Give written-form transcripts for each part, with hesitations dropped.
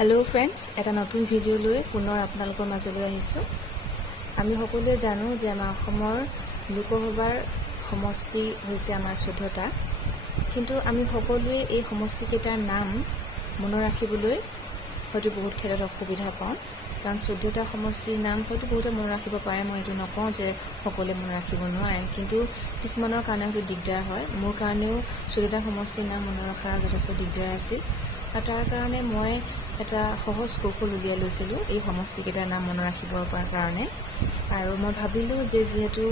hello friends এটা নতুন video লৈ পুনৰ আপোনালোকৰ মাজলৈ আহিছো আমি সকলোৱে জানো যে আমাৰ অসমৰ লোকসভাৰ সমষ্টি হৈছে আমাৰ 14টা কিন্তু আমি সকলোৱে এই সমষ্টি কেইটাৰ নাম মনত ৰাখিবলৈ হয়তো বহুত ক্ষেত্ৰত অসুবিধা পাওঁ কাৰণ 14টা সমষ্টিৰ নাম হয়তো বহুতে মনত ৰাখিব পাৰে মই এটো নকওঁ যে সকলোৱে মনত ৰাখিব নোৱাৰে কিন্তু কিছুমানৰ কাৰণে হয়তো দিগদাৰ হয় মোৰ কাৰণেও 14টা সমষ্টিৰ নাম মনত ৰখা যথেষ্ট দিগদাৰ আছিল আৰু তাৰ কাৰণে মই এটা সহজ কৌশল উলিয়াই লৈছিলো এই সমষ্টি কেইটাৰ নাম মনত ৰাখিবৰ কাৰণে আৰু মই ভাবিলো যে যেহেতু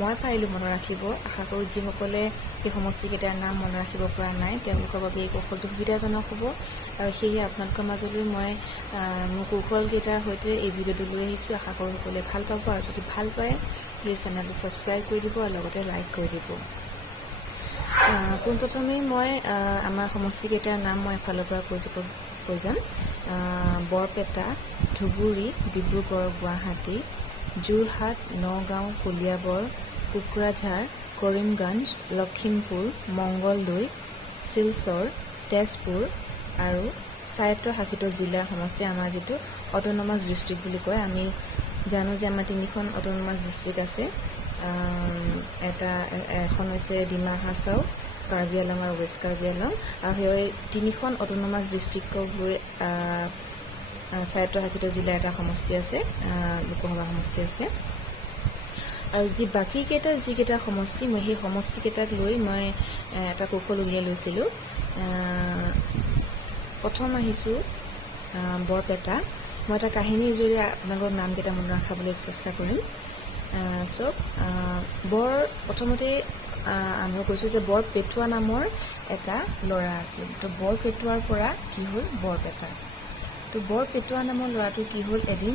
মই পাৰিলো মনত ৰাখিব আশা কৰো যিসকলে এই সমষ্টি কেইটাৰ নাম মনত ৰাখিব পৰা নাই তেওঁলোকৰ বাবে এই কৌশলটো সুবিধাজনক হ'ব আৰু সেয়ে আপোনালোকৰ মাজলৈ মই মোৰ কৌশল কেইটাৰ সৈতে এই ভিডিঅ'টো লৈ আহিছো আশা কৰো সকলোৱে ভাল পাব আৰু যদি ভাল পায় প্লিজ চেনেলটো সাবস্ক্ৰাইব কৰি দিব আৰু লগতে লাইক কৰি দিব পোনপ্ৰথমে মই আমাৰ সমষ্টি কেইটাৰ নাম মই এফালৰ পৰা কৈ যাম বৰপেটা ধুবুৰী ডিব্ৰুগড় গুৱাহাটী যোৰহাট নগাঁও কলিয়াবৰ কোকৰাঝাৰ কৰিমগঞ্জ লখিমপুৰ মংগলদৈ শিলচৰ তেজপুৰ আৰু স্বায়ত্তশাসিত জিলাৰ সমষ্টি আমাৰ যেটো অটোনমাস ডিস্ট্ৰিক্ট বুলি কয় আমি জানো যে আমাৰ তিনিখন অটোনমাস ডিস্ট্ৰিক্ট আছে এখন হৈছে ডিমা হাছাও কাৰ্বি আংলং আৰু ৱেষ্ট কাৰ্বি আংলং আৰু সেই তিনিখন অটোনমাস ডিস্ট্ৰিক্টক লৈ স্বায়ত্তশাসিত জিলা এটা সমষ্টি আছে লোকসভা সমষ্টি আছে আৰু যি বাকি কেইটা সমষ্টি মই সেই সমষ্টি কেইটাক লৈ মই এটা কৌশল উলিয়াই লৈছিলো প্ৰথম আহিছো বৰপেটা মই এটা কাহিনীৰ জৰিয়তে আপোনালোকৰ নাম কেইটা মনত ৰাখিবলৈ চেষ্টা কৰিম প্ৰথমতে আৰম্ভ কৰিছো যে বৰপেটুৱা নামৰ এটা ল'ৰা আছিল তো বৰপেটুৱাৰ পৰা কি হ'ল বৰপেটা তো বৰপেটুৱা নামৰ ল'ৰাটো কি হ'ল এদিন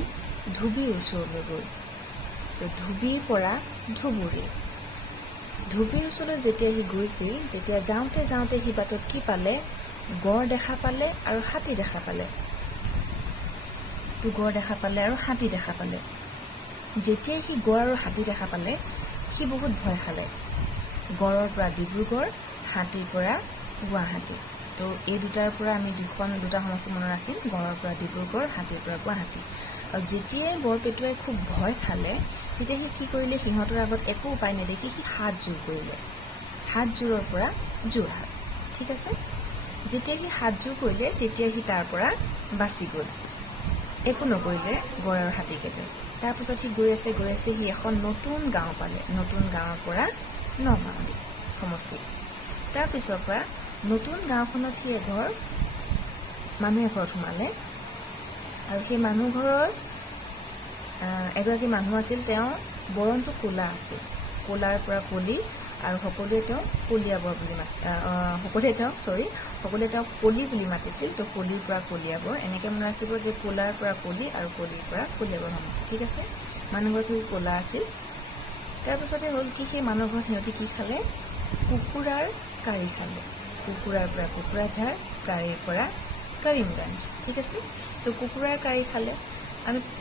ধুবীৰ ওচৰলৈ গ'ল তো ধুবীৰ পৰা ধুবীৰ ওচৰলৈ যেতিয়া সি গৈছিল তেতিয়া যাওঁতে সি বাটত কি পালে গড় দেখা পালে আৰু হাতী দেখা পালে তো গড় দেখা পালে আৰু হাতী দেখা পালে যেতিয়া সি গড় আৰু হাতী দেখা পালে সি বহুত ভয় খালে গড়ৰ পৰা ডিব্ৰুগড় হাতীৰ পৰা গুৱাহাটী তো এই দুটাৰ পৰা আমি দুটা সমষ্টি মনত ৰাখিম গড়ৰ পৰা ডিব্ৰুগড় হাতীৰ পৰা গুৱাহাটী আৰু যেতিয়াই বৰপেটুৱাই খুব ভয় খালে তেতিয়া সি কি কৰিলে সিহঁতৰ আগত একো উপায় নেদেখি সি হাত জোৰ কৰিলে হাত জোৰৰ পৰা যোৰহাট ঠিক আছে যেতিয়া সি হাত জোৰ কৰিলে তেতিয়া সি তাৰ পৰা বাচি গ'ল একো নকৰিলে গড় আৰু হাতীকেইটাই তাৰপিছত সি গৈ আছে সি এখন নতুন গাঁও পালে নতুন গাঁৱৰ পৰা নগাঁও সমষ্টি তাৰপিছৰ পৰা নতুন গাঁওখনত সি মানুহ এঘৰত সোমালে আৰু সেই মানুহ ঘৰৰ এগৰাকী মানুহ আছিল তেওঁ বৰণটো ক'লা আছিল ক'লাৰ পৰা কলি আৰু সকলোৱে তেওঁ কলিয়াবৰ বুলি সকলোৱে তেওঁ কলি বুলি মাতিছিল তো কলিৰ পৰা কলিয়াবৰ এনেকৈ মনত ৰাখিব যে ক'লাৰ পৰা কলি আৰু কলিৰ পৰা কলিয়াবৰ সমষ্টি ঠিক আছে মানুহগৰাকী ক'লা আছিল তাৰপিছতে হ'ল কি সেই মানুহ ঘৰত সিহঁতি কি খালে কুকুৰাৰ কাৰী খালে কুকুৰাৰ পৰা কোকৰাঝাৰ কাৰীৰ পৰা কৰিমগঞ্জ ঠিক আছে তো কুকুৰাৰ কাৰী খালে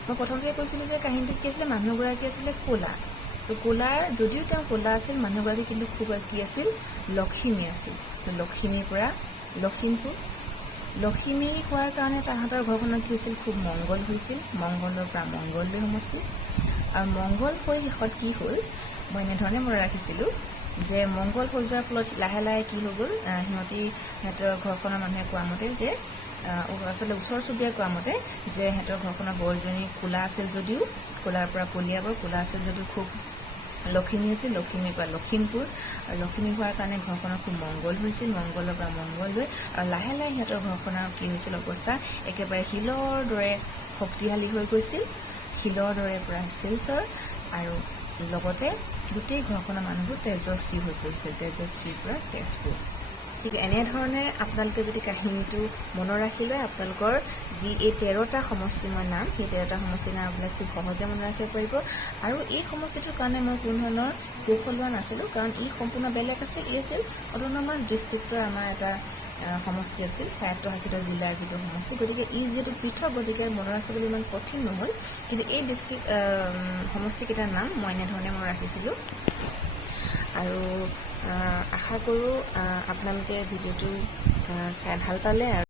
মই প্ৰথমতে কৈছিলোঁ যে কাহিনীটো কি আছিলে মানুহগৰাকী আছিলে ক'লা তো ক'লাৰ যদিও তেওঁ ক'লা আছিল মানুহগৰাকী কিন্তু খুব কি আছিল লখিমী আছিল তো লখিমীৰ পৰা লখিমপুৰ লখিমী হোৱাৰ কাৰণে তাহাঁতৰ ঘৰখনত কি হৈছিল খুব মংগল হৈছিল মংগলৰ পৰা মংগলদৈ সমষ্টি আৰু মংগল হৈ শেষত কি হ'ল মই এনেধৰণে মনত ৰাখিছিলোঁ যে মংগল হৈ যোৱাৰ ফলত লাহে লাহে কি হৈ গ'ল সিহঁতৰ ঘৰখনৰ মানুহে কোৱা মতে যে আচলতে ওচৰ চুবুৰীয়া কোৱা মতে যে সিহঁতৰ ঘৰখনৰ বৰজনী ক'লা আছিল যদিও ক'লাৰ পৰা কলিয়াবৰ ক'লা আছিল যদিও খুব লখিমী আছিল লখিমীৰ পৰা লখিমপুৰ আৰু লখিমী হোৱাৰ কাৰণে ঘৰখনৰ খুব মংগল হৈছিল মংগলৰ পৰা মংগলদৈ আৰু লাহে লাহে সিহঁতৰ ঘৰখনৰ কি হৈছিল অৱস্থা একেবাৰে শিলৰ দৰে শক্তিশালী হৈ গৈছিল শিলৰ দৰে পৰা শিলচৰ আৰু লগতে গোটেই ঘৰখনৰ মানুহবোৰ তেজস্বী হৈ পৰিছিল তেজস্বীৰ পৰা তেজপুৰ ঠিক এনেধৰণে আপোনালোকে যদি কাহিনীটো মনত ৰাখিলে আপোনালোকৰ যি এই 13টা সমষ্টিৰ নাম সেই 13টা সমষ্টিৰ নাম আপোনালোকে খুব সহজে মনত ৰাখিব পাৰিব আৰু এই সমষ্টিটোৰ কাৰণে মই কোনো ধৰণৰ কৌশল লোৱা নাছিলোঁ কাৰণ ই সম্পূৰ্ণ বেলেগ আছিল ই আছিল অটোনমাস ডিস্ট্ৰিক্টৰ আমাৰ এটা সমষ্টি আছিল স্বায়ত্তশাসিত জিলাৰ যিটো সমষ্টি গতিকে ই যিহেতু পৃথক গতিকে মনত ৰাখিবলৈ ইমান কঠিন নহ'ল কিন্তু এই ডিস্ট্ৰিক্ট সমষ্টিকেইটাৰ নাম মই এনেধৰণে মনত ৰাখিছিলোঁ আৰু আশা কৰোঁ আপোনালোকে ভিডিঅ'টো চাই ভাল পালে